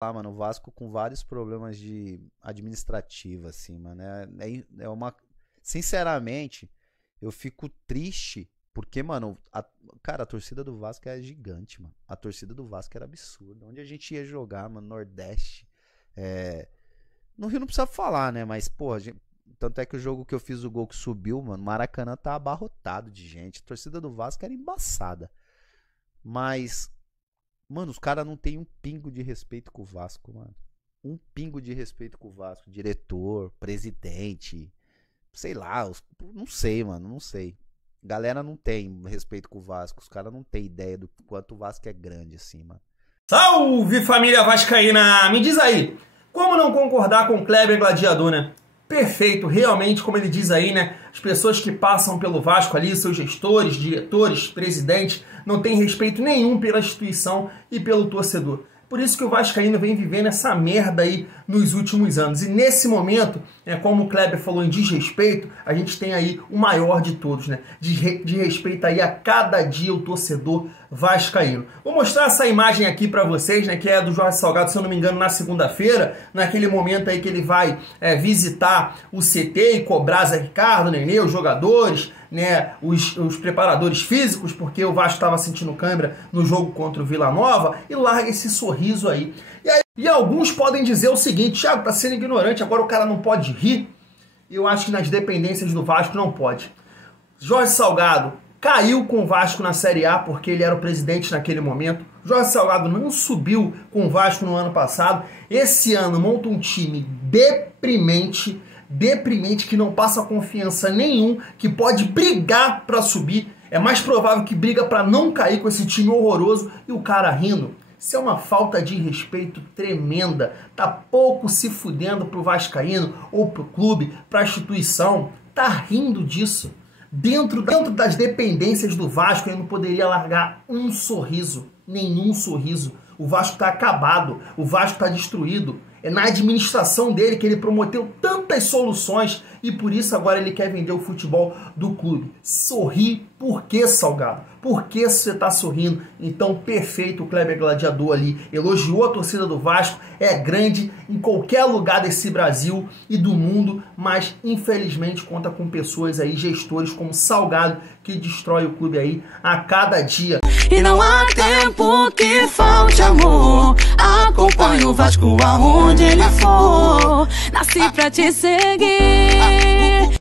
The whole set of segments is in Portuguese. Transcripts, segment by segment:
lá, mano, o Vasco com vários problemas de administrativa, assim, mano. É uma. Sinceramente, eu fico triste, porque, mano, cara, a torcida do Vasco é gigante, mano. A torcida do Vasco era absurda. Onde a gente ia jogar, mano, Nordeste. No Rio não precisa falar, né? Mas, porra, tanto é que o jogo que eu fiz o gol que subiu, mano, Maracanã tá abarrotado de gente. A torcida do Vasco era embaçada. Mas, mano, os caras não tem um pingo de respeito com o Vasco, mano. Um pingo de respeito com o Vasco. Diretor, presidente, sei lá, não sei, mano, não sei. Galera não tem respeito com o Vasco. Os caras não tem ideia do quanto o Vasco é grande, assim, mano. Salve, família vascaína! Me diz aí, como não concordar com o Kleber Gladiador, né? Perfeito, realmente, como ele diz aí, né? As pessoas que passam pelo Vasco ali, seus gestores, diretores, presidentes, não têm respeito nenhum pela instituição e pelo torcedor. Por isso que o vascaíno vem vivendo essa merda aí nos últimos anos. E nesse momento, como o Kleber falou em desrespeito, a gente tem aí o maior de todos, né? De respeito aí a cada dia o torcedor vascaíno. Vou mostrar essa imagem aqui para vocês, né? Que é do Jorge Salgado, se eu não me engano, na segunda-feira, naquele momento aí que ele vai visitar o CT e cobrar Zé Ricardo, Nenê, os jogadores, né, os preparadores físicos, porque o Vasco estava sentindo câimbra no jogo contra o Vila Nova, e larga esse sorriso aí. E alguns podem dizer o seguinte: Thiago, tá sendo ignorante, agora o cara não pode rir. Eu acho que nas dependências do Vasco não pode. Jorge Salgado caiu com o Vasco na Série A porque ele era o presidente naquele momento. Jorge Salgado não subiu com o Vasco no ano passado. Esse ano monta um time deprimente, que não passa confiança nenhum, que pode brigar para subir. É mais provável que briga para não cair com esse time horroroso, e o cara rindo. Isso é uma falta de respeito tremenda. Tá pouco se fudendo pro vascaíno ou pro clube, pra instituição. Tá rindo disso. Dentro das dependências do Vasco, ele não poderia largar um sorriso, nenhum sorriso. O Vasco tá acabado, o Vasco tá destruído. É na administração dele que ele prometeu tantas soluções e por isso agora ele quer vender o futebol do clube. Sorri por quê, Salgado? Por que você está sorrindo? Então, perfeito, o Kleber Gladiador ali elogiou a torcida do Vasco, é grande em qualquer lugar desse Brasil e do mundo, mas infelizmente conta com pessoas aí, gestores como Salgado, que destrói o clube aí a cada dia. E não há tempo que falte amor, acompanhe o Vasco aonde ele for, nasci pra te seguir.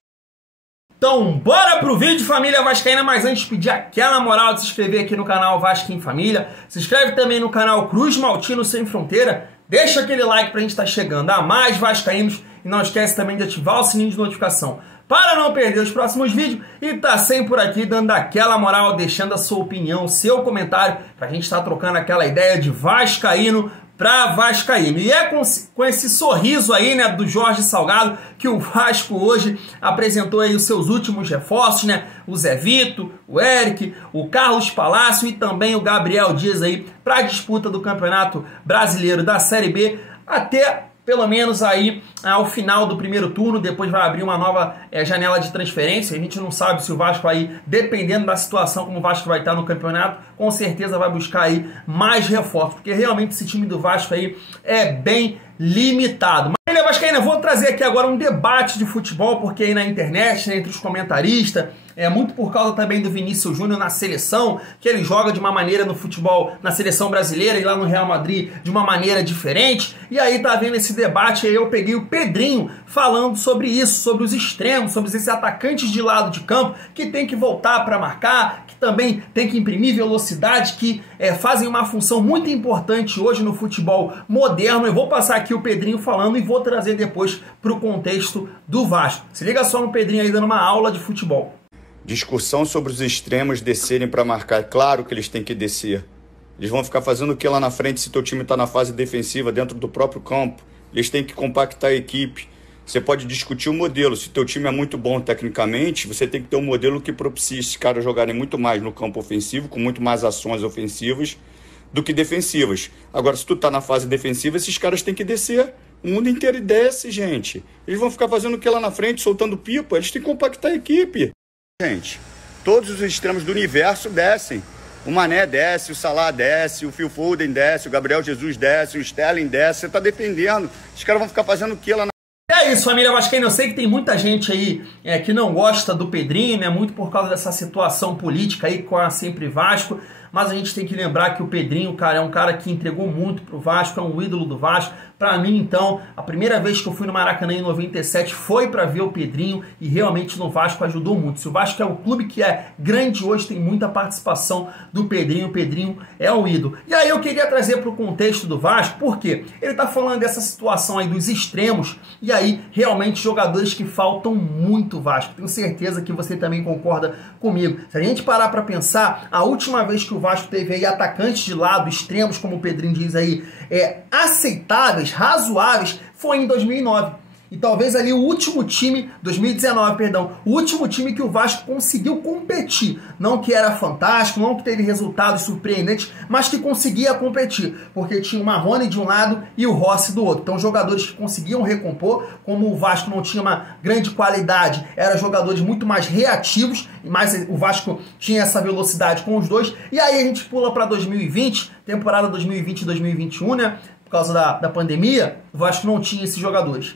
Então, bora pro vídeo, família vascaína, mas antes pedir aquela moral de se inscrever aqui no canal Vasco em Família, se inscreve também no canal Cruz Maltino Sem Fronteira, deixa aquele like pra gente estar chegando a mais vascaínos e não esquece também de ativar o sininho de notificação para não perder os próximos vídeos e tá sempre por aqui dando aquela moral, deixando a sua opinião, seu comentário, pra gente estar trocando aquela ideia de vascaíno para vascaíno. E é com esse sorriso aí, né, do Jorge Salgado, que o Vasco hoje apresentou aí os seus últimos reforços, né, o Zé Vito, o Eric, o Carlos Palácio e também o Gabriel Dias aí para a disputa do Campeonato Brasileiro da Série B até pelo menos aí ao final do primeiro turno. Depois vai abrir uma nova janela de transferência. A gente não sabe se o Vasco aí, dependendo da situação como o Vasco vai estar no campeonato, com certeza vai buscar aí mais reforços, porque realmente esse time do Vasco aí é bem limitado. Mas, vascaína, vou trazer aqui agora um debate de futebol, porque aí na internet, né, entre os comentaristas, muito por causa também do Vinícius Júnior na seleção, que ele joga de uma maneira no futebol, na seleção brasileira e lá no Real Madrid de uma maneira diferente, e aí tá vendo esse debate, aí eu peguei o Pedrinho falando sobre isso, sobre os extremos, sobre esses atacantes de lado de campo, que tem que voltar para marcar, que também tem que imprimir velocidade, que fazem uma função muito importante hoje no futebol moderno. Eu vou passar aqui o Pedrinho falando e vou trazer depois para o contexto do Vasco. Se liga só no Pedrinho aí dando uma aula de futebol. Discussão sobre os extremos descerem para marcar. É claro que eles têm que descer. Eles vão ficar fazendo o que lá na frente se teu time está na fase defensiva, dentro do próprio campo? Eles têm que compactar a equipe. Você pode discutir o modelo. Se teu time é muito bom tecnicamente, você tem que ter um modelo que propicie esses caras jogarem muito mais no campo ofensivo, com muito mais ações ofensivas do que defensivas. Agora, se tu tá na fase defensiva, esses caras têm que descer. O mundo inteiro desce, gente. Eles vão ficar fazendo o que lá na frente, soltando pipa? Eles têm que compactar a equipe. Gente, todos os extremos do universo descem. O Mané desce, o Salah desce, o Phil Foden desce, o Gabriel Jesus desce, o Sterling desce. Você tá defendendo. Os caras vão ficar fazendo o quê lá na... É isso, família vascaína. Eu sei que tem muita gente aí que não gosta do Pedrinho, né? Muito por causa dessa situação política aí com a Sempre Vasco. Mas a gente tem que lembrar que o Pedrinho, cara, é um cara que entregou muito pro Vasco, é um ídolo do Vasco. Pra mim, então, a primeira vez que eu fui no Maracanã em 97 foi pra ver o Pedrinho e realmente no Vasco ajudou muito. Se o Vasco é um clube que é grande hoje, tem muita participação do Pedrinho. O Pedrinho é um ídolo. E aí eu queria trazer pro contexto do Vasco, porque ele tá falando dessa situação aí dos extremos e aí realmente jogadores que faltam muito Vasco. Tenho certeza que você também concorda comigo. Se a gente parar pra pensar, a última vez que o Vasco teve aí atacantes de lado, extremos, como o Pedrinho diz aí, aceitáveis, razoáveis, foi em 2009. E talvez ali o último time, 2019, perdão, o último time que o Vasco conseguiu competir. Não que era fantástico, não que teve resultados surpreendentes, mas que conseguia competir. Porque tinha o Marrone de um lado e o Rossi do outro. Então jogadores que conseguiam recompor, como o Vasco não tinha uma grande qualidade, eram jogadores muito mais reativos, mas o Vasco tinha essa velocidade com os dois. E aí a gente pula para 2020, temporada 2020 e 2021, né? Por causa da pandemia, o Vasco não tinha esses jogadores.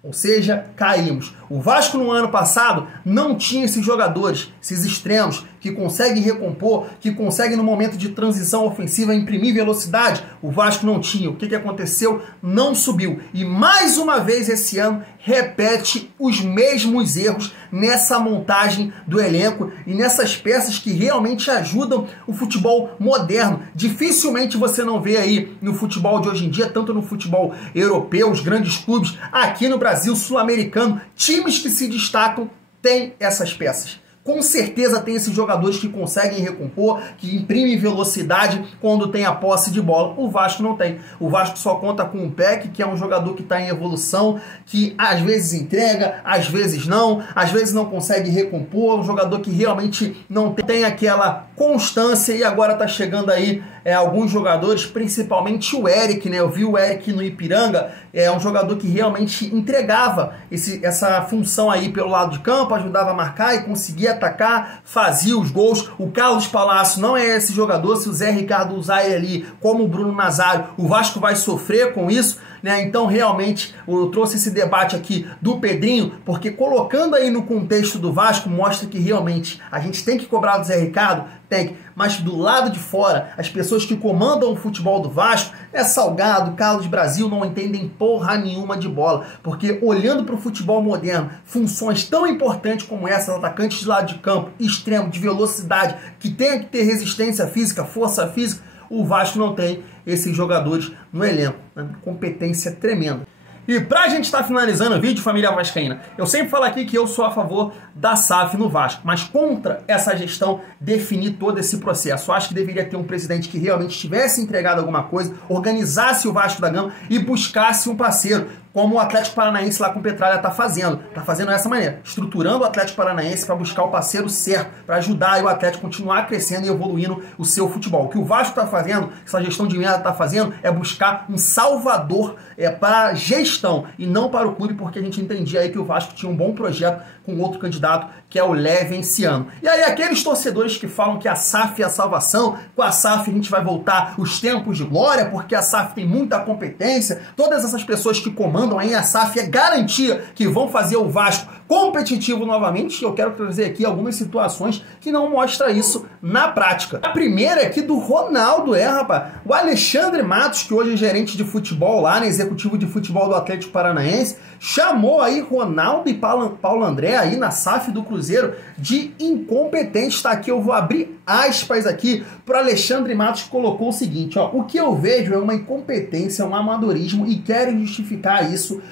Ou seja, caímos. O Vasco no ano passado não tinha esses jogadores, esses extremos, que conseguem recompor, que conseguem no momento de transição ofensiva imprimir velocidade. O Vasco não tinha. O que aconteceu? Não subiu. E mais uma vez esse ano repete os mesmos erros nessa montagem do elenco e nessas peças que realmente ajudam o futebol moderno. Dificilmente você não vê aí no futebol de hoje em dia, tanto no futebol europeu, os grandes clubes, aqui no Brasil, sul-americano, times que se destacam têm essas peças. Com certeza tem esses jogadores que conseguem recompor, que imprimem velocidade quando tem a posse de bola. O Vasco não tem. O Vasco só conta com o Peck, que é um jogador que está em evolução, que às vezes entrega, às vezes não consegue recompor. Um jogador que realmente não tem aquela constância e agora está chegando aí alguns jogadores, principalmente o Eric, né? Eu vi o Eric no Ipiranga, é um jogador que realmente entregava essa função aí pelo lado de campo, ajudava a marcar e conseguia atacar, fazia os gols. O Carlos Palácio não é esse jogador. Se o Zé Ricardo usar ele ali como o Bruno Nazário, o Vasco vai sofrer com isso, né? Então realmente eu trouxe esse debate aqui do Pedrinho, porque colocando aí no contexto do Vasco, mostra que realmente a gente tem que cobrar do Zé Ricardo, tem, mas do lado de fora, as pessoas que comandam o futebol do Vasco, Salgado, Carlos Brasil, não entendem porra nenhuma de bola, porque olhando para o futebol moderno, funções tão importantes como essas, atacantes de lado de campo, extremo, de velocidade, que tem que ter resistência física, força física, o Vasco não tem esses jogadores no elenco, né? Competência tremenda. E pra gente estar finalizando o vídeo, família vascaína, eu sempre falo aqui que eu sou a favor da SAF no Vasco, mas contra essa gestão definir todo esse processo. Eu acho que deveria ter um presidente que realmente tivesse entregado alguma coisa, organizasse o Vasco da Gama e buscasse um parceiro, como o Atlético Paranaense lá com o Petralha está fazendo. Está fazendo dessa maneira, estruturando o Atlético Paranaense para buscar o parceiro certo, para ajudar o Atlético a continuar crescendo e evoluindo o seu futebol. O que o Vasco está fazendo, essa gestão de merda está fazendo, é buscar um salvador para a gestão e não para o clube, porque a gente entendia aí que o Vasco tinha um bom projeto com outro candidato, que é o Levenciano. E aí aqueles torcedores que falam que a SAF é a salvação, com a SAF a gente vai voltar os tempos de glória, porque a SAF tem muita competência, todas essas pessoas que comandam aí a SAF é garantia que vão fazer o Vasco competitivo novamente. Eu quero trazer aqui algumas situações que não mostram isso na prática. A primeira é aqui do Ronaldo, rapaz. O Alexandre Matos, que hoje é gerente de futebol lá, né, executivo de futebol do Atlético Paranaense, chamou aí Ronaldo e Paulo André aí na SAF do Cruzeiro de incompetente. Tá aqui, eu vou abrir aspas aqui para Alexandre Matos, que colocou o seguinte, ó: o que eu vejo é uma incompetência, um amadorismo e querem justificar isso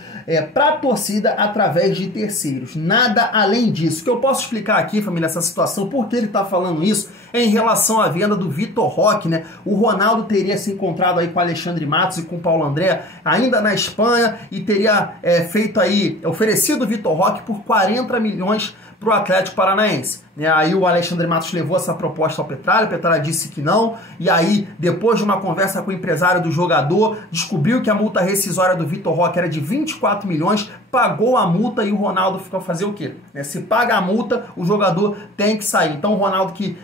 para a torcida através de terceiros. Nada além disso. O que eu posso explicar aqui, família, essa situação, por que ele está falando isso, é em relação à venda do Vitor Roque, né? O Ronaldo teria se encontrado aí com Alexandre Matos e com Paulo André ainda na Espanha e teria oferecido o Vitor Roque por 40 milhões para o Atlético Paranaense. Aí o Alexandre Matos levou essa proposta ao Petralha, o Petralha disse que não, e aí, depois de uma conversa com o empresário do jogador, descobriu que a multa rescisória do Vitor Roque era de 24 milhões, pagou a multa e o Ronaldo ficou a fazer o quê? Se paga a multa, o jogador tem que sair. Então o Ronaldo, que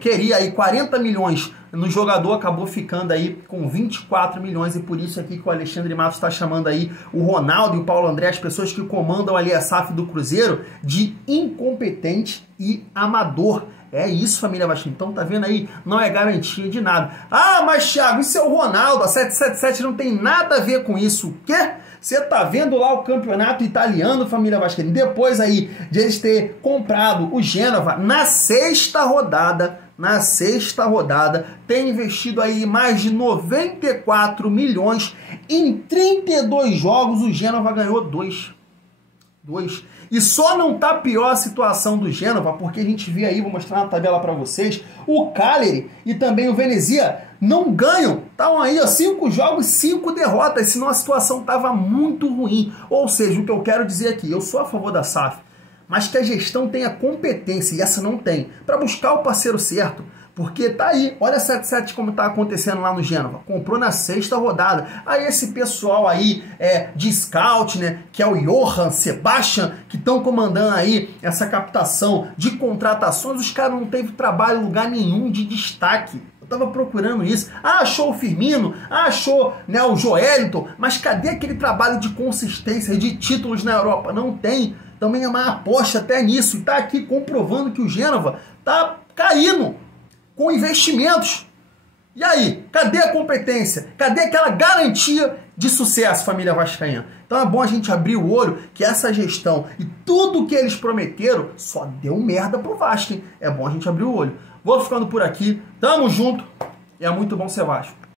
queria aí 40 milhões no jogador, acabou ficando aí com 24 milhões, e por isso aqui que o Alexandre Matos está chamando aí o Ronaldo e o Paulo André, as pessoas que comandam ali a SAF do Cruzeiro, de incompetente e amador. É isso, família Vascaína. Então tá vendo aí? Não é garantia de nada. Ah, mas Thiago, isso é o Ronaldo, a 777 não tem nada a ver com isso. O quê? Você tá vendo lá o campeonato italiano, família Vascaína, depois aí de eles terem comprado o Gênova na sexta rodada, tem investido aí mais de 94 milhões em 32 jogos, o Gênova ganhou 2. E só não tá pior a situação do Gênova, porque a gente vê aí, vou mostrar na tabela para vocês, o Cagliari e também o Venezia não ganham. Estavam aí, ó, 5 jogos, 5 derrotas, senão a situação tava muito ruim. Ou seja, o que eu quero dizer aqui, eu sou a favor da SAF, mas que a gestão tenha competência, e essa não tem, para buscar o parceiro certo. Porque tá aí, olha a 77 como tá acontecendo lá no Gênova. Comprou na sexta rodada. Aí esse pessoal aí de scout, né, que é o Johan, Sebastian, que estão comandando aí essa captação de contratações, os caras não teve trabalho em lugar nenhum de destaque. Eu tava procurando isso. Ah, achou o Firmino, achou, né, o Joelinton, mas cadê aquele trabalho de consistência, de títulos na Europa? Não tem. Também é uma aposta até nisso. E tá aqui comprovando que o Gênova tá caindo com investimentos. E aí, cadê a competência? Cadê aquela garantia de sucesso, família vascaína? Então é bom a gente abrir o olho que essa gestão e tudo que eles prometeram só deu merda pro Vasco, hein? É bom a gente abrir o olho. Vou ficando por aqui, tamo junto e é muito bom ser Vasco.